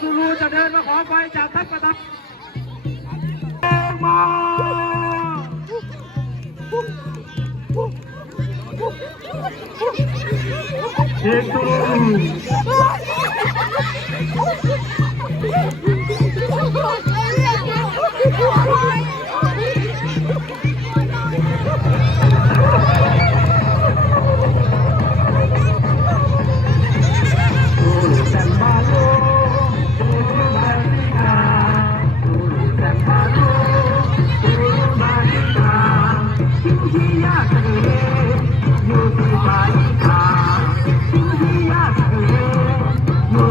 ซูรูจะเดินมาขอไฟจากท่านประธานแรงมาเด็กซูรู รา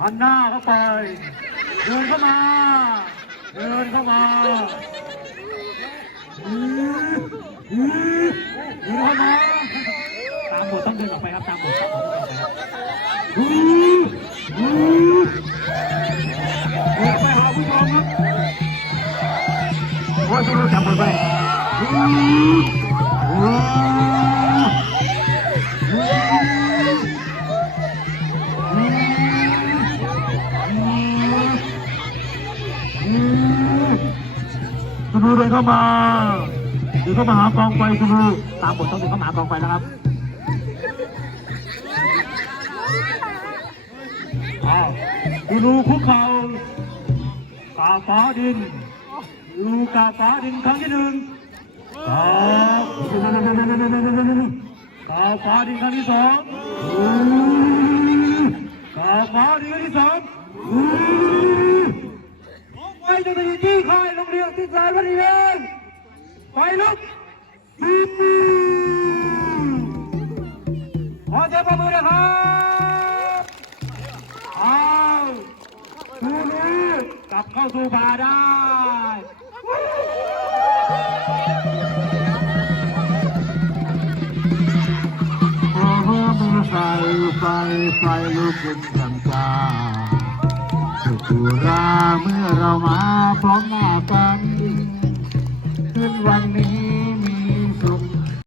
หันหน้าเข้าไปเดินเข้ามาเดินเข้ามาอืออือเดินเข้ามาตามบทต้องเดินออกไปครับตามบทไปครับอืออือเดินไปหาผู้ชมครับโอ้ยต้องจับบทไปอืออือ มาดินเข้ามาหากองไฟคุณดูตามบทต้องดินเข้ามาหากองไฟนะครับอ้าวคุณดูคุกเข่ากาฟ้าดินดูกาฟ้าดินครั้งที่หนึ่งกาฟ้าดินครั้งที่สองกาฟ้าดินครั้งที่สาม ไปจนถึงที่ค่ายโรงเรียนที่สายวันเรียนไปลุกขอเสียงประมือนะครับอ้าวดูนี้กลับเข้าสู่ป่าได้ไฟไฟไฟลุกขึ้นทางตา สุราเมื่อเรามาพร้อมหน้า